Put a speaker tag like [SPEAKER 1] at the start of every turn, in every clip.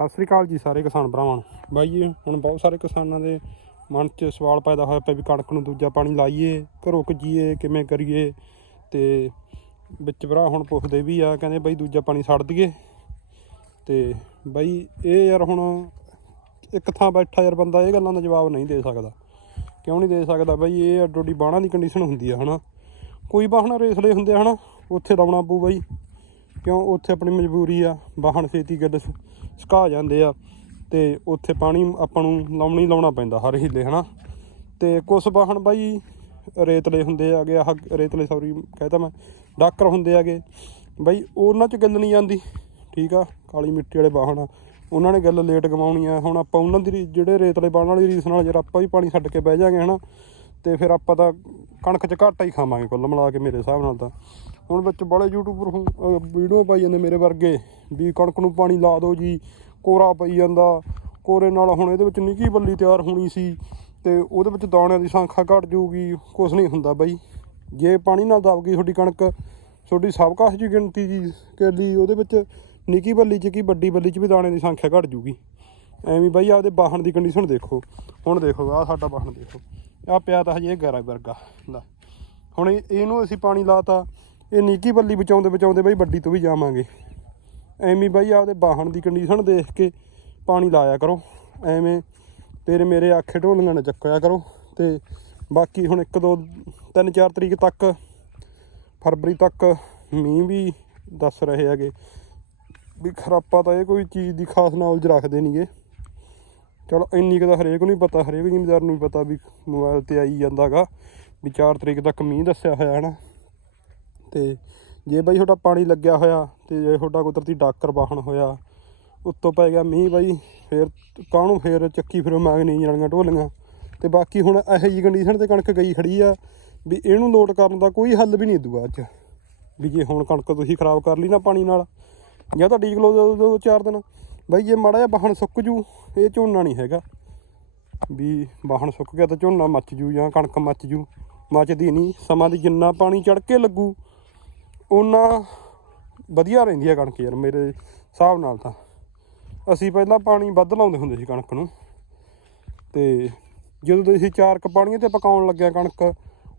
[SPEAKER 1] ਸਤਿ ਸ੍ਰੀ ਅਕਾਲ ਜੀ ਸਾਰੇ ਕਿਸਾਨ ਭਰਾਵਾਂ ਨੂੰ। ਬਾਈ ਜੀ, ਹੁਣ ਬਹੁਤ ਸਾਰੇ ਕਿਸਾਨਾਂ ਦੇ ਮਨ 'ਚ ਸਵਾਲ ਪੈਦਾ ਹੋਇਆ ਪਿਆ ਵੀ ਕਣਕ ਨੂੰ ਦੂਜਾ ਪਾਣੀ ਲਾਈਏ, ਘਰੋਂ ਕਜੀਏ ਕਿਵੇਂ ਕਰੀਏ ਤੇ ਵਿੱਚ ਭਰਾ ਹੁਣ ਪੁੱਛਦੇ ਵੀ ਆ, ਕਹਿੰਦੇ ਬਾਈ ਦੂਜਾ ਪਾਣੀ ਛੱਡ ਦਈਏ। ਤੇ ਬਾਈ ਇਹ ਯਾਰ ਹੁਣ ਇੱਕ ਥਾਂ ਬੈਠਾ ਯਾਰ ਬੰਦਾ ਇਹ ਗੱਲਾਂ ਦਾ ਜਵਾਬ ਨਹੀਂ ਦੇ ਸਕਦਾ। ਕਿਉਂ ਨਹੀਂ ਦੇ ਸਕਦਾ? ਬਾਈ ਇਹ ਅੱਡੋਡੀ ਬਾਣਾ ਦੀ ਕੰਡੀਸ਼ਨ ਹੁੰਦੀ ਆ, ਹਨਾ? ਕੋਈ ਵਾਹਣ ਰੇਸਲੇ ਹੁੰਦੇ ਆ, ਹਨਾ? ਉੱਥੇ ਲਾਉਣਾ ਪਊ ਬਾਈ। ਕਿਉਂ? ਉੱਥੇ ਆਪਣੀ ਮਜਬੂਰੀ ਆ, ਵਾਹਣ, ਛੇਤੀ ਗੱਡ ਸੁਕਾ ਜਾਂਦੇ ਆ ਤੇ ਉੱਥੇ ਪਾਣੀ ਆਪਾਂ ਨੂੰ ਲਾਉਣਾ ਹੀ ਲਾਉਣਾ ਪੈਂਦਾ ਹਰ ਹੀਲੇ ਹਨਾ? ਤੇ ਕੁਝ ਵਾਹਣ ਬਾਈ ਰੇਤਲੇ ਹੁੰਦੇ ਆਗੇ ਆਹ ਰੇਤਲੇ ਸੌਰੀ ਕਹਿਤਾ ਮੈਂ, ਡਾਕਰ ਹੁੰਦੇ ਆਗੇ ਬਾਈ ਉਹਨਾਂ 'ਚ ਗੱਲ ਨਹੀਂ ਜਾਂਦੀ ਠੀਕ ਆ? ਕਾਲੀ ਮਿੱਟੀ ਵਾਲੇ ਵਾਹਣ ਆ, ਉਹਨਾਂ ਨੇ ਗੱਲ ਲੇਟ ਗਵਾਉਣੀ ਆ। ਹੁਣ ਆਪਾਂ ਉਹਨਾਂ ਦੀ ਰੀ- ਜਿਹੜੇ ਰੇਤਲੇ ਵਾਹਣ ਵਾਲੀ ਰੀਸ ਨਾਲ ਜਰ ਆਪਾਂ ਵੀ ਪਾਣੀ ਛੱਡ ਕੇ ਬਹਿ ਜਾਾਂਗੇ, ਹਨਾ? ਤੇ ਫਿਰ ਆਪਾਂ ਤਾਂ ਕਣਕ 'ਚ ਘਾਟਾ ਹੀ ਖਾਵਾਂਗੇ ਕੁੱਲ ਮਿਲਾ ਕੇ ਮੇਰੇ ਹਿਸਾਬ ਨਾਲ ਤਾਂ। ਹੁਣ ਵਿੱਚ ਬੜੇ ਯੂਟਿਊਬਰ ਵੀਡੀਓ ਪਾਈ ਜਾਂਦੇ ਮੇਰੇ ਵਰਗੇ, ਵੀ ਕਣਕ ਨੂੰ ਪਾਣੀ ਲਾ ਦਿਓ ਜੀ, ਕੋਰਾ ਪਈ ਜਾਂਦਾ। ਕੋਰੇ ਨਾਲ ਹੁਣ ਇਹਦੇ ਵਿੱਚ ਨਿੱਕੀ ਬੱਲੀ ਤਿਆਰ ਹੋਣੀ ਸੀ, ਤੇ ਉਹਦੇ ਵਿੱਚ ਦਾਣਿਆਂ ਦੀ ਸੰਖਿਆ ਘਟ ਜਾਊਗੀ ਕੁਝ ਨਹੀਂ ਹੁੰਦਾ ਬਾਈ। ਜੇ ਪਾਣੀ ਨਾਲ ਦਬ ਗਈ ਤੁਹਾਡੀ ਕਣਕ, ਤੁਹਾਡੀ ਸਭ ਕਾਸ਼ ਦੀ ਗਿਣਤੀ ਜੀ ਕੇਲੀ ਉਹਦੇ ਵਿੱਚ ਨਿੱਕੀ ਬੱਲੀ 'ਚ ਕੀ ਵੱਡੀ ਬੱਲੀ 'ਚ ਵੀ ਦਾਣੇ ਦੀ ਸੰਖਿਆ ਘਟ ਜੂਗੀ ਐਵੇਂ ਬਾਈ ਆਪਦੇ ਬਾਹਣ ਦੀ ਕੰਡੀਸ਼ਨ ਦੇਖੋ। ਹੁਣ ਦੇਖੋ, ਆਹ ਸਾਡਾ ਬਾਹਣ ਦੇਖੋ। ਆਹ ਪਿਆ ਤਾਂ ਹਜੇ ਗਰਾ ਵਰਗਾ। ਲੈ। ਹੁਣ ਇਹ- ਇਹਨੂੰ ਅਸੀਂ ਪਾਣੀ ਲਾਤਾ। ਇਹ ਨਿੱਕੀ ਬੱਲੀ ਬਚਾਉਂਦੇ ਬਚਾਉਂਦੇ ਬਾਈ ਵੱਡੀ ਤੋਂ ਵੀ ਜਾਵਾਂਗੇ। ਐਵੇਂ ਬਾਈ ਆਪਦੇ ਬਾਹਣ ਦੀ ਕੰਡੀਸ਼ਨ ਦੇਖ ਕੇ ਪਾਣੀ ਲਾਇਆ ਕਰੋ। ਐਵੇਂ ਤੇਰੇ ਮੇਰੇ ਆਖੇ ਢੋਲੀਆਂ ਨਾ ਚੱਕਿਆ ਕਰੋ ਤੇ ਬਾਕੀ ਹੁਣ 1 2 3 4 ਤਰੀਕ ਤੱਕ, ਫਰਵਰੀ ਤੱਕ ਮੀਂਹ ਵੀ ਦੱਸ ਰਹੇ ਹੈਗੇ। ਵੀ ਖਰਾਪਾ ਤਾਂ ਇਹ ਕੋਈ ਚੀਜ਼ ਦੀ ਖਾਸ ਨੌਲੇਜ ਰੱਖਦੇ ਨਹੀਂਗੇ ਚਲੋ ਇੰਨੀ ਕੁ ਤਾਂ ਹਰੇਕ ਨੂੰ ਹੀ ਪਤਾ, ਹਰੇਕ ਜ਼ਿਮੀਦਾਰ ਨੂੰ ਵੀ ਪਤਾ ਵੀ ਮੋਬਾਈਲ ਤੇ ਆਈ ਜਾਂਦਾਗਾ। ਵੀ 4 ਤਰੀਕ ਤੱਕ ਮੀਂਹ ਦੱਸਿਆ ਹੋਇਆ ਹੈ ਨਾ ਤੇ ਜੇ ਬਾਈ ਤੁਹਾਡਾ ਪਾਣੀ ਲੱਗਿਆ ਹੋਇਆ ਤੇ ਜੇ ਤੁਹਾਡਾ ਕੁਦਰਤੀ ਡਾਕਰ ਵਾਹਣ ਹੋਇਆ, ਉੱਤੋਂ ਪੈ ਗਿਆ ਮੀਂਹ ਬਾਈ, ਫੇਰ ਕਾਹਨੂੰ ਫੇਰ ਚੱਕੀ ਫਿਰ ਮਾਗਨੀ ਜਾਣੀਆਂ ਢੋਲੀਆਂ। ਤੇ ਬਾਕੀ ਹੁਣ ਇਹੋ ਜਿਹੀ ਕੰਡੀਸ਼ਨ ਤੇ ਕਣਕ ਗਈ ਖੜੀ ਆ ਵੀ ਇਹਨੂੰ ਲੋਟ ਕਰਨ ਦਾ ਕੋਈ ਹੱਲ ਵੀ ਨਹੀਂ ਦੂਆ ਅੱਜ। ਵੀ ਜੇ ਹੁਣ ਕਣਕ ਤੁਸੀਂ ਖਰਾਬ ਕਰ ਲਈ ਨਾ ਪਾਣੀ ਨਾਲ, ਜਾਂ ਤਾਂ ਡੀਕ ਲਓ ਦੋ- ਦੋ ਚਾਰ ਦਿਨ। ਬਾਈ ਜੇ ਮਾੜਾ ਜਿਹਾ ਵਾਹਣ ਸੁੱਕ ਜੂ, ਇਹ ਝੋਨਾ ਨਹੀਂ ਹੈਗਾ। ਵੀ ਵਾਹਣ ਸੁੱਕ ਗਿਆ ਤਾਂ ਝੋਨਾ ਮੱਚ ਜੂ ਜਾਂ ਕਣਕ ਮੱਚ ਜੂ, ਮੱਚਦੀ ਨਹੀਂ, ਸਮਾਂ ਦੀ ਜਿੰਨਾ ਪਾਣੀ ਚੜ ਕੇ ਲੱਗੂ ਉਹਨਾਂ ਵਧੀਆ ਰਹਿੰਦੀ ਆ ਕਣਕ ਯਾਰ ਮੇਰੇ ਹਿਸਾਬ ਨਾਲ ਤਾਂ। ਅਸੀਂ ਪਹਿਲਾਂ ਪਾਣੀ ਵੱਧ ਲਾਉਂਦੇ ਹੁੰਦੇ ਸੀ ਕਣਕ ਨੂੰ। ਤੇ ਜਦੋਂ ਤੋਂ ਅਸੀਂ ਚਾਰ ਕ ਪਾਣੀਆਂ ਤੇ ਪਕਾਉਣ ਲੱਗਿਆ ਕਣਕ,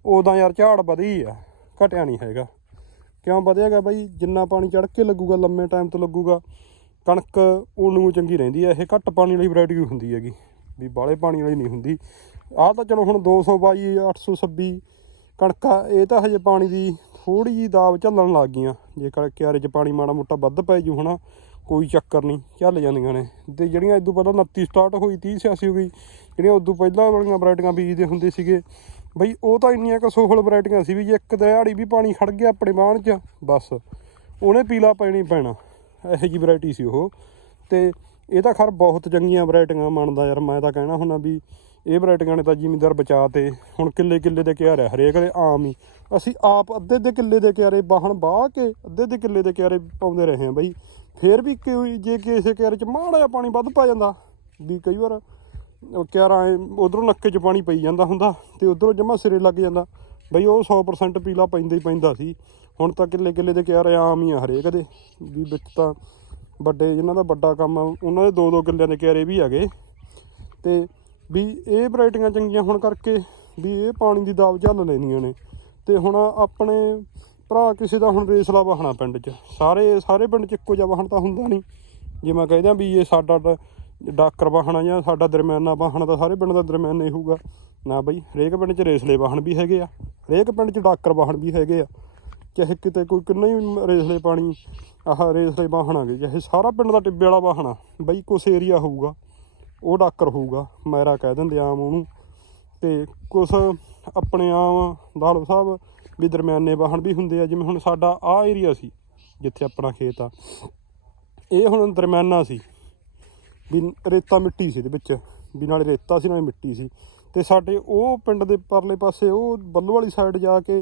[SPEAKER 1] ਉਦਾਂ ਯਾਰ ਝਾੜ ਵਧੀ ਆ, ਘਟਿਆ ਨਹੀਂ ਹੈਗਾ। ਕਿਉਂ ਵਧਿਆਗਾ ਬਾਈ? ਜਿੰਨਾ ਪਾਣੀ ਚੜ ਕੇ ਲੱਗੂਗਾ, ਲੰਮੇ ਟਾਈਮ ਤੋਂ ਲੱਗੂਗਾ, ਕਣਕ ਉਹਨੂੰ ਚੰਗੀ ਰਹਿੰਦੀ ਹੈ ਇਹ ਘੱਟ ਪਾਣੀ ਵਾਲੀ ਵੈਰਾਈਟੀ ਹੁੰਦੀ ਹੈਗੀ, ਵੀ ਬਾਲੇ ਪਾਣੀ ਵਾਲੀ ਨਹੀਂ ਹੁੰਦੀ। ਆਹ ਤਾਂ ਚਲੋ ਹੁਣ 222 826 ਕਣਕਾਂ ਇਹ ਤਾਂ ਹਜੇ ਪਾਣੀ ਦੀ ਥੋੜੀ ਜੀ ਦਾਬ ਝੱਲਣ ਲੱਗ ਗਈਆਂ। ਜੇਕਰ ਕਿਆਰੇ 'ਚ ਪਾਣੀ ਮਾੜਾ ਮੋਟਾ ਵੱਧ ਪੈ ਜੂ ਹਨਾ, ਕੋਈ ਚੱਕਰ ਨਹੀਂ ਚੱਲ ਜਾਂਦੀਆਂ ਨੇ। ਤੇ ਜਿਹੜੀਆਂ ਇਦੋਂ ਪਹਿਲਾਂ 29 ਸਟਾਰਟ ਹੋਈ 30 86 ਹੋ ਗਈ, ਜਿਹੜੀਆਂ ਉਦੋਂ ਪਹਿਲਾਂ ਵਾਲੀਆਂ ਵੈਰਾਈਟੀਆਂ ਬੀਜਦੇ ਹੁੰਦੇ ਸੀਗੇ, ਬਈ ਉਹ ਤਾਂ ਇੰਨੀਆਂ ਕੁ ਸੋਹਲ ਵੈਰਾਈਟੀਆਂ ਸੀ ਵੀ ਜੇ ਇੱਕ ਦਿਹਾੜੀ ਵੀ ਪਾਣੀ ਖੜ ਗਿਆ ਆਪਣੇ ਬਾਣ 'ਚ, ਬਸ। ਉਹਨੇ ਪੀਲਾ ਪੈਣੀ ਪੈਣਾ, ਇਹੋ ਜੀ ਵੈਰਾਈਟੀ ਸੀ ਉਹ। ਤੇ ਇਹ ਤਾਂ ਖਰ ਬਹੁਤ ਚੰਗੀਆਂ ਵੈਰਾਈਟੀਆਂ ਮੰਨਦਾ ਯਾਰ, ਮੈਂ ਤਾਂ ਕਹਿਣਾ ਹੁੰਦਾ ਵੀ ਇਹ ਵੈਰਾਈਟੀਆਂ ਨੇ ਤਾਂ ਜ਼ਿਮੀਂਦਾਰ ਬਚਾ ਤੇ ਹੁਣ ਕਿੱਲੇ ਕਿੱਲੇ ਦੇ ਕਿਆਰੇ ਹਰੇਕ ਦੇ ਆਮ ਹੀ। ਅਸੀਂ ਆਪ ਅੱਧੇ ਦੇ ਕਿੱਲੇ ਦੇ ਕਿਆਰੇ ਬਾਹਣ ਬਾਹ ਕੇ ਅੱਧੇ ਦੇ ਕਿੱਲੇ ਦੇ ਕਿਆਰੇ ਪਾਉਂਦੇ ਰਹੇ ਹਾਂ ਬਈ। ਫੇਰ ਵੀ ਜੇ ਕਿਸੇ ਕਿਆਰੇ 'ਚ ਮਾੜਾ ਜਿਹਾ ਪਾਣੀ ਵੱਧ ਪਾ ਜਾਂਦਾ, ਵੀ ਕਈ ਵਾਰ ਉਹ ਕਿਆਰਾ ਉਧਰੋਂ ਨੱਕੇ 'ਚ ਪਾਣੀ ਪਈ ਜਾਂਦਾ ਹੁੰਦਾ ਤੇ ਉਧਰੋਂ ਜਮਾ ਸਿਰੇ ਲੱਗ ਜਾਂਦਾ। ਬਈ ਉਹ 100% ਪੀਲਾ ਪੈਂਦਾ ਹੀ ਪੈਂਦਾ ਸੀ। ਹੁਣ ਤਾਂ ਕਿੱਲੇ ਕਿੱਲੇ ਦੇ ਕਿਆਰੇ ਆਮ ਹੀ ਆ ਹਰੇਕ ਦੇ। ਵੀ ਵਿੱਚ ਤਾਂ ਵੱਡੇ, ਜਿਨ੍ਹਾਂ ਦਾ ਵੱਡਾ ਕੰਮ ਉਹਨਾਂ ਦੇ ਦੋ ਦੋ ਕਿੱਲਿਆਂ ਦੇ ਕਿਆਰੇ ਵੀ ਹੈਗੇ। ਤੇ ਵੀ ਇਹ ਵੈਰਾਈਟੀਆਂ ਚੰਗੀਆਂ ਹੋਣ ਕਰਕੇ ਵੀ ਇਹ ਪਾਣੀ ਦੀ ਦਾਬ ਝੱਲ ਲੈਂਦੀਆਂ ਨੇ। ਤੇ ਹੁਣ ਆਪਣੇ ਭਰਾ ਕਿਸੇ ਦਾ ਹੁਣ ਰੇਸਲਾ ਵਾਹਣਾ ਪਿੰਡ 'ਚ। ਸਾਰੇ ਸਾਰੇ ਪਿੰਡ 'ਚ ਇੱਕੋ ਜਿਹਾ ਵਾਹਣ ਤਾਂ ਹੁੰਦਾ ਨਹੀਂ। ਜੇ ਮੈਂ ਕਹਿੰਦਾ ਵੀ ਇਹ ਸਾਡਾ ਡ- ਡਾਕਰ ਵਾਹਣਾ ਜਾਂ ਸਾਡਾ ਦਰਮਿਆਨਾ ਵਾਹਣ ਤਾਂ ਸਾਰੇ ਪਿੰਡ ਦਾ ਦਰਮਿਆਨਾ ਹੀ ਹੋਊਗਾ। ਨਾ ਬਈ, ਹਰੇਕ ਪਿੰਡ 'ਚ ਰੇਸਲੇ ਵਾਹਣ ਵੀ ਹੈਗੇ ਆ। ਹਰੇਕ ਪਿੰਡ 'ਚ ਡਾਕਰ ਵਾਹਣ ਵੀ ਹੈਗੇ ਆ। ਚਾਹੇ ਕਿਤੇ ਕੋਈ ਕਿੰਨਾ ਹੀ ਰੇਸਲੇ ਪਾਣੀ, ਆਹ ਰੇਸਲੇ ਵਾਹਣ ਆ ਗਏ। ਚਾਹੇ ਸਾਰਾ ਪਿੰਡ ਦਾ ਟਿੱਬੇ ਵਾਲਾ ਵਾਹਣਾ ਬਈ ਕੁਛ ਏਰੀਆ ਹੋਊਗਾ। ਉਹ ਡਾਕਰ ਹੋਊਗਾ ਮੈਰਾ ਕਹਿ ਦਿੰਦੇ ਆਮ ਉਹਨੂੰ। ਤੇ ਕੁਛ ਆਪਣੇ ਆਮ ਲਾਲੋ ਸਾਹਿਬ ਵੀ ਦਰਮਿਆਨੇ ਵਾਹਣ ਵੀ ਹੁੰਦੇ ਆ, ਜਿਵੇਂ ਹੁਣ ਸਾਡਾ ਆਹ ਏਰੀਆ ਸੀ, ਜਿੱਥੇ ਆਪਣਾ ਖੇਤ ਆ। ਇਹ ਹੁਣ ਦਰਮਿਆਨਾ ਸੀ, ਵੀ ਰੇਤਾ ਮਿੱਟੀ ਸੀ ਇਹਦੇ ਵਿੱਚ, ਵੀ ਨਾਲੇ ਰੇਤਾ ਸੀ, ਨਾਲੇ ਮਿੱਟੀ ਸੀ। ਤੇ ਸਾਡੇ ਉਹ ਪਿੰਡ ਦੇ ਪਰਲੇ ਪਾਸੇ, ਉਹ ਬੱਲੂ ਵਾਲੀ ਸਾਈਡ ਜਾ ਕੇ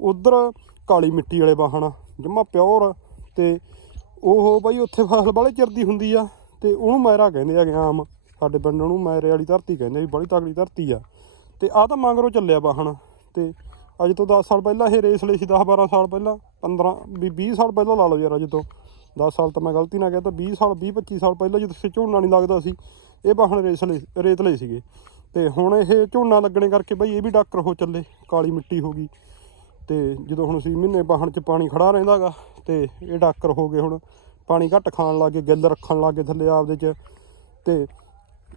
[SPEAKER 1] ਉਧਰ ਕਾਲੀ ਮਿੱਟੀ ਵਾਲੇ ਵਾਹਣ ਜਮਾ ਪਿਓਰ ਤੇ ਉਹ ਬਾਈ ਉੱਥੇ ਫਸਲ ਵਾਲੇ ਚਿਰਦੀ ਹੁੰਦੀ ਆ, ਤੇ ਉਹਨੂੰ ਮੈਰਾ ਕਹਿੰਦੇ ਆ ਆਮ। ਸਾਡੇ ਪਿੰਡ ਨੂੰ ਮੈਰੇ ਵਾਲੀ ਧਰਤੀ ਕਹਿੰਦੇ ਵੀ ਬੜੀ ਤਗੜੀ ਧਰਤੀ ਆ। ਤੇ ਆਹ ਤਾਂ ਮੰਗਰੋਂ ਚੱਲਿਆ ਵਾਹਣ ਤੇ ਅੱਜ ਤੋਂ 10 ਸਾਲ ਪਹਿਲਾਂ ਇਹ ਰੇਸ ਲਈ ਸੀ 10 12 ਸਾਲ ਪਹਿਲਾਂ 15 ਵੀ 20 ਸਾਲ ਪਹਿਲਾਂ ਲਾ ਲਓ ਯਾਰ ਅੱਜ ਤੋਂ। 10 ਸਾਲ ਤਾਂ ਮੈਂ ਗਲਤੀ ਨਾਲ ਗਿਆ ਤਾਂ 20 ਸਾਲ 20 25 ਸਾਲ ਪਹਿਲਾਂ ਜਦੋਂ ਇੱਥੇ ਝੋਨਾ ਨਹੀਂ ਲੱਗਦਾ ਸੀ, ਇਹ ਵਾਹਣ ਰੇਤ ਰੇਤਲੇ ਸੀਗੇ। ਤੇ ਹੁਣ ਇਹ ਝੋਨਾ ਲੱਗਣੇ ਕਰਕੇ ਬਈ ਇਹ ਵੀ ਡਾਕਰ ਹੋ ਚੱਲੇ, ਕਾਲੀ ਮਿੱਟੀ ਹੋ ਗਈ। ਤੇ ਜਦੋਂ ਹੁਣ ਅਸੀਂ ਮਹੀਨੇ ਵਾਹਣ 'ਚ ਪਾਣੀ ਖੜਾ ਰਹਿੰਦਾਗਾ ਤੇ ਇਹ ਡਾਕਰ ਹੋ ਗਏ ਹੁਣ। ਪਾਣੀ ਘੱਟ ਖਾਣ ਲੱਗੇ ਗਿੱਲ ਰੱਖਣ ਲੱਗੇ ਥੱਲੇ ਆਪਦੇ 'ਚ। ਤੇ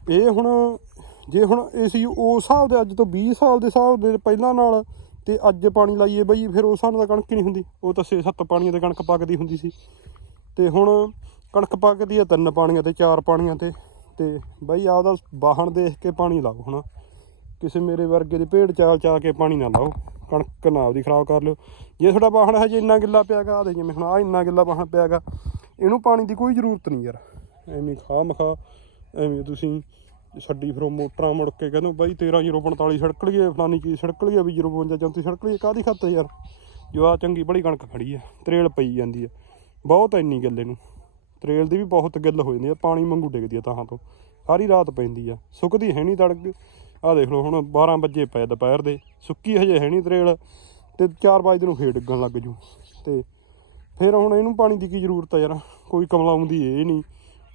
[SPEAKER 1] ਇਹ ਹੁਣ ਜੇ ਹੁਣ ਅਸੀਂ ਉਸ ਹਿਸਾਬ ਦੇ ਅੱਜ ਤੋਂ 20 ਸਾਲ ਦੇ ਹਿਸਾਬ ਦੇ ਪਹਿਲਾਂ ਨਾਲ ਤੇ ਅੱਜ ਪਾਣੀ ਲਾਈਏ ਬਈ, ਫਿਰ ਉਸ ਹਿਸਾਬ ਨਾਲ ਤਾਂ ਕਣਕ ਨਹੀਂ ਹੁੰਦੀ। ਉਹ ਤਾਂ 6-7 ਪਾਣੀਆਂ ਤੇ ਕਣਕ ਪੱਕਦੀ ਹੁੰਦੀ ਸੀ। ਤੇ ਹੁਣ ਕਣਕ ਪੱਕਦੀ ਆ ਤਿੰਨ ਪਾਣੀਆਂ ਤੇ ਚਾਰ ਪਾਣੀਆਂ ਤੇ ਤੇ ਬਈ ਆਪਦਾ ਵਾਹਣ ਦੇਖ ਕੇ ਪਾਣੀ ਲਾਓ ਹੁਣ ਕਿਸੇ ਮੇਰੇ ਵਰਗੇ ਦੀ ਭੇਡ ਚਾਲ ਚਾ ਕੇ ਪਾਣੀ ਨਾ ਲਾਓ। ਕਣਕ ਨਾ ਆਪਦੀ ਖਰਾਬ ਕਰ ਲਿਓ। ਜੇ ਤੁਹਾਡਾ ਵਾਹਣ ਹਜੇ ਇੰਨਾ ਗਿੱਲਾ ਪਿਆਗਾ ਆ ਦੇ ਜਿਵੇਂ ਹੁਣ ਆ ਇੰਨਾ ਗਿੱਲਾ ਵਾਹਣ ਪਿਆਗਾ, ਇਹਨੂੰ ਪਾਣੀ ਦੀ ਕੋਈ ਜ਼ਰੂਰਤ ਨਹੀਂ ਯਾਰ। ਐਵੇਂ ਖਾ ਮਖਾ, ਐਵੇਂ ਤੁਸੀਂ ਛੱਡੀ ਫਿਰੋ ਮੋਟਰਾਂ ਮੁੜ ਕੇ ਕਹਿੰਦੇ ਬਾਈ 13045 ਸੜਕ ਲਈਏ, ਫਲਾਨੀ ਚੀਜ਼ ਸੜਕ ਲਈਏ ਵੀ 052 34 ਸੜਕ ਲਈਏ ਕਾਦੀ ਖਾਤੇ ਯਾਰ? ਜੋ ਆ ਚੰਗੀ ਬੜੀ ਕਣਕ ਖੜੀ ਆ, ਤਰੇਲ ਪਈ ਜਾਂਦੀ ਆ। ਬਹੁਤ ਇੰਨੀ ਗੱਲੇ ਨੂੰ। ਤਰੇਲ ਦੀ ਵੀ ਬਹੁਤ ਗਿੱਲ ਹੋ ਜਾਂਦੀ ਆ, ਪਾਣੀ ਮੰਗੂ ਡਿੱਗਦੀ ਆ ਤਾਹਾਂ ਤੋਂ। ਸਾਰੀ ਰਾਤ ਪੈਂਦੀ ਆ, ਸੁੱਕਦੀ ਹੈ ਨਹੀਂ ਤੜਕ। ਆ ਦੇਖ ਲਓ ਹੁਣ 12 ਵਜੇ ਪਏ ਦੁਪਹਿਰ ਦੇ, ਸੁੱਕੀ ਹਜੇ ਹੈ ਨਹੀਂ ਤਰੇਲ, ਤੇ 4 ਵਜੇ ਨੂੰ ਫੇਰ ਡਿੱਗਣ ਲੱਗ ਜੂ। ਤੇ ਫਿਰ ਹੁਣ ਇਹਨੂੰ ਪਾਣੀ ਦੀ ਕੀ ਜ਼ਰੂਰਤ ਆ ਯਾਰ? ਕੋਈ ਕਮਲਾਉਂਦੀ ਇਹ ਨਹੀਂ,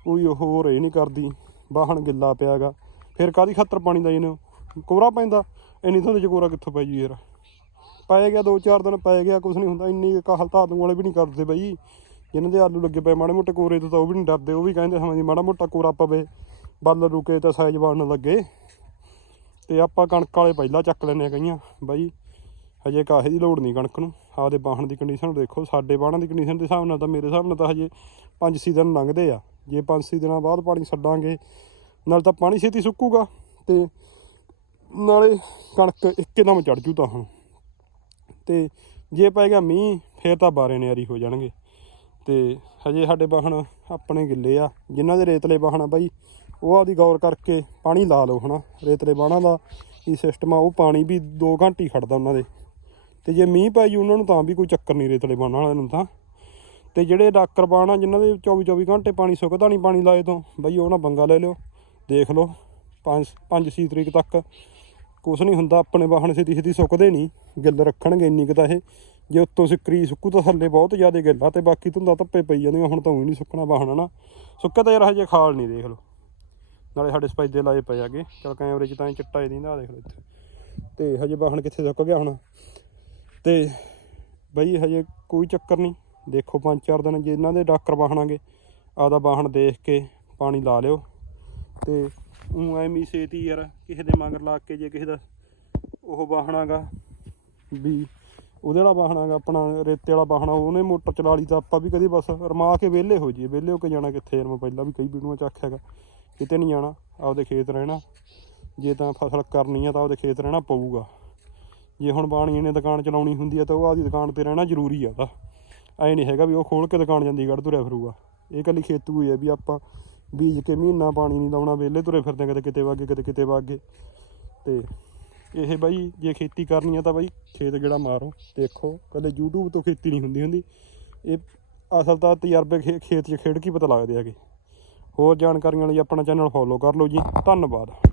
[SPEAKER 1] ਕੋਈ ਉਹ ਹੋਰ ਇਹ ਨਹੀਂ ਕਰਦੀ। ਬਾਹਣ ਗਿੱਲਾ ਪਿਆਗਾ ਫਿਰ ਕਾਦੀ ਖਾਤਰ ਪਾਣੀ ਦਾ ਇਹਨੂੰ? ਕੋਰਾ ਪੈਂਦਾ। ਇੰਨੀ ਧੁੰਦ ਚ ਕੋਰਾ ਕਿੱਥੋਂ ਪੈ ਜੂ ਯਾਰ? ਪੈ ਗਿਆ, ਦੋ ਚਾਰ ਦਿਨ ਪੈ ਗਿਆ ਕੁਝ ਨਹੀਂ ਹੁੰਦਾ। ਇੰਨੀ ਕਾਹਲ ਧਾਤੂ ਵਾਲੇ ਵੀ ਨਹੀਂ ਕਰਦੇ ਬਈ। ਜਿਨ੍ਹਾਂ ਦੇ ਆਲੂ ਲੱਗੇ ਪਏ ਮਾੜੇ ਮੋਟੇ ਕੋਰੇ ਤੋਂ ਤਾਂ ਉਹ ਵੀ ਨਹੀਂ ਡਰਦੇ। ਉਹ ਵੀ ਕਹਿੰਦੇ ਹਾਂ ਜੀ ਮਾੜਾ ਮੋਟਾ ਕੋਰਾ ਪਵੇ। ਬੱਲ ਰੁਕੇ ਤਾਂ ਸਾਈਜ਼ ਬਣਨ ਲੱਗੇ। ਤੇ ਆਪਾਂ ਕਣਕ ਵਾਲੇ ਪਹਿਲਾਂ ਚੱਕ ਲੈਨੇ ਆ ਕਈਆਂ। ਬਾਈ, ਹਜੇ ਕਾਹੇ ਦੀ ਲੋੜ ਨਹੀਂ ਕਣਕ ਨੂੰ। ਆਪਦੇ ਬਾਹਣ ਦੀ ਕੰਡੀਸ਼ਨ ਦੇਖੋ। ਸਾਡੇ ਬਾਹਣ ਦੀ ਕੰਡੀਸ਼ਨ ਦੇ ਹਿਸਾਬ ਨਾਲ ਤਾਂ ਮੇਰੇ ਹਿਸਾਬ ਨਾਲ ਤਾਂ ਹਜੇ 5-6 ਦਿਨ ਲੰਘਦੇ ਆ। ਜੇ 5-6 ਦਿਨਾਂ ਬਾਅਦ ਪਾਣੀ ਛੱਡਾਂਗੇ, ਨਾਲ ਤਾਂ ਪਾਣੀ ਛੇਤੀ ਸੁੱਕੂਗਾ ਤੇ ਨਾਲੇ ਕਣਕ ਇੱਕਦਮ ਚੜ ਜੂ ਤਾਂ ਹੁਣ। ਤੇ ਜੇ ਪੈ ਮੀਂਹ, ਫੇਰ ਤਾਂ ਬਾਰੇ ਨਿਆਰੀ ਹੋ ਜਾਣਗੇ। ਤੇ ਹਜੇ ਸਾਡੇ ਵਾਹਣ ਆਪਣੇ ਗਿੱਲੇ ਆ, ਜਿਨ੍ਹਾਂ ਦੇ ਰੇਤਲੇ ਵਾਹਣ ਆ ਬਾਈ, ਉਹ ਆਦੀ ਗੌਰ ਕਰਕੇ ਪਾਣੀ ਲਾ ਲਓ ਹਨਾ। ਰੇਤਲੇ ਵਾਹਣਾਂ ਦਾ ਕੀ ਸਿਸਟਮ ਆ, ਉਹ ਪਾਣੀ ਵੀ 2 ਘੰਟੇ ਹੀ ਖੜਦਾ ਉਹਨਾਂ ਦੇ। ਤੇ ਜੇ ਮੀਂਹ ਪੈ ਜੂ ਉਹਨਾਂ ਨੂੰ ਤਾਂ ਵੀ ਕੋਈ ਚੱਕਰ ਨਹੀਂ ਰੇਤਲੇ ਵਾਹਣਾਂ ਵਾਲਿਆਂ ਨੂੰ ਤਾਂ। ਤੇ ਜਿਹੜੇ ਡਾਕਰ ਬਾਣਾ ਜਿਨ੍ਹਾਂ ਦੇ 24 24 ਘੰਟੇ ਪਾਣੀ ਸੁੱਕਦਾ ਨਹੀਂ, ਪਾਣੀ ਲਾਏ ਤੋਂ, ਬਈ ਉਹ ਨਾ ਬੰਗਾ ਲੈ ਲਿਓ। ਦੇਖ ਲਓ 5 5 6 ਤਰੀਕ ਤੱਕ ਕੁਛ ਨਹੀਂ ਹੁੰਦਾ, ਆਪਣੇ ਵਾਹਣ ਛੇਤੀ ਛੇਤੀ ਸੁੱਕਦੇ ਨਹੀਂ, ਗਿੱਲ ਰੱਖਣਗੇ ਇੰਨੀ ਕੁ ਤਾਂ ਇਹ। ਜੇ ਉੱਤੋਂ ਸਿੱਕਰੀ ਸੁੱਕੂ ਤਾਂ ਥੱਲੇ ਬਹੁਤ ਜ਼ਿਆਦਾ ਗਿੱਲਾ ਤੇ ਬਾਕੀ ਧੁੰਦਾ ਧੱਪੇ ਪਈ ਜਾਂਦੀਆਂ, ਹੁਣ ਤਾਂ ਉਹ ਨਹੀਂ ਸੁੱਕਣਾ ਵਾਹਣ ਨਾ ਸੁੱਕਾ ਤਾਂ ਯਾਰ ਹਜੇ ਖਾਲ ਨਹੀਂ, ਦੇਖ ਲਓ। ਨਾਲੇ ਸਾਡੇ ਸਪਾਈਦੇ ਲਾਏ ਪਏ ਆਗੇ ਚਲ ਕੈਮਰੇ 'ਚ ਤਾਂ ਹੀ ਚਿੱਟਾ ਹੀ ਦਿੰਦਾ, ਆਹ ਦੇਖ ਲਓ ਇੱਥੇ। ਤੇ ਹਜੇ ਵਾਹਣ ਕਿੱਥੇ ਸੁੱਕ ਗਿਆ ਹੁਣ? ਤੇ ਬਈ ਹਜੇ ਕੋਈ ਚੱਕਰ ਨਹੀਂ। ਦੇਖੋ ਪੰਜ ਚਾਰ ਦਿਨ ਜੇ ਇਹਨਾਂ ਦੇ ਡਾਕਰ ਵਾਹਣਾਂਗੇ ਆਪਦਾ ਵਾਹਣ ਦੇਖ ਕੇ ਪਾਣੀ ਲਾ ਲਿਓ। ਤੇ ਉਹ ਐਵੇਂ ਹੀ ਯਾਰ ਕਿਸੇ ਦੇ ਮਗਰ ਲਾ ਕੇ ਜੇ ਕਿਸੇ ਦਾ ਉਹ ਵਾਹਣਾਗਾ ਵੀ ਉਹਦੇ ਵਾਲਾ ਵਾਹਣਾਗਾ ਆਪਣਾ ਰੇਤੇ ਵਾਲਾ ਵਾਹਣਾ ਉਹਨੇ ਮੋਟਰ ਚਲਾ ਲਈ ਤਾਂ ਆਪਾਂ ਵੀ ਕਦੀ ਬਸ ਰਮਾ ਕੇ ਵਿਹਲੇ ਹੋ ਜਾਈਏ। ਵਿਹਲੇ ਹੋ ਕੇ ਜਾਣਾ ਕਿੱਥੇ ਯਾਰ? ਮੈਂ ਪਹਿਲਾਂ ਵੀ ਕਈ ਵੀਡੀਓਆਂ ਚ ਆਖਿਆਗਾ ਕਿਤੇ ਨਹੀਂ ਜਾਣਾ, ਆਪਦੇ ਖੇਤ ਰਹਿਣਾ। ਜੇ ਤਾਂ ਫਸਲ ਕਰਨੀ ਆ ਤਾਂ ਆਪਦੇ ਖੇਤ ਰਹਿਣਾ ਪਊਗਾ। ਜੇ ਹੁਣ ਬਾਣੀਏ ਨੇ ਦੁਕਾਨ ਚਲਾਉਣੀ ਹੁੰਦੀ ਆ ਤਾਂ ਉਹ ਆਪਦੀ ਦੁਕਾਨ ਤੇ ਰਹਿਣਾ ਜ਼ਰੂਰੀ ਆ ਤਾਂ ਐ ਨਹੀਂ ਹੈਗਾ ਵੀ ਉਹ ਖੋਲ ਕੇ ਦੁਕਾਨ ਚੰਡੀਗੜ੍ਹ ਤੁਰਿਆ ਫਿਰੂਗਾ। ਇਹ ਕੱਲੀ ਖੇਤੂ ਹੀ ਹੈ ਵੀ ਆਪਾਂ ਬੀਜ ਕੇ ਮਹੀਨਾ ਪਾਣੀ ਨਹੀਂ ਲਾਉਣਾ, ਵਿਹਲੇ ਤੁਰੇ ਫਿਰਦੇ ਕਦੇ ਕਿਤੇ ਵਾਗੇ ਕਦੇ ਕਿਤੇ ਵਾਗੇ। ਤੇ ਇਹ ਬਾਈ, ਜੇ ਖੇਤੀ ਕਰਨੀ ਆ ਤਾਂ ਬਾਈ ਖੇਤ ਗੇੜਾ ਮਾਰੋ, ਦੇਖੋ। ਕਦੇ YouTube ਤੋਂ ਖੇਤੀ ਨਹੀਂ ਹੁੰਦੀ ਹੁੰਦੀ। ਇਹ ਅਸਲ ਤਾਂ ਤਜਰਬੇ ਖੇ- ਖੇਤ 'ਚ ਖੇਡ ਕੇ ਹੀ ਪਤਾ ਲੱਗਦੇ ਹੈਗੇ। ਹੋਰ ਜਾਣਕਾਰੀਆਂ ਲਈ ਆਪਣਾ ਚੈਨਲ ਫੋਲੋ ਕਰ ਲਓ ਜੀ। ਧੰਨਵਾਦ।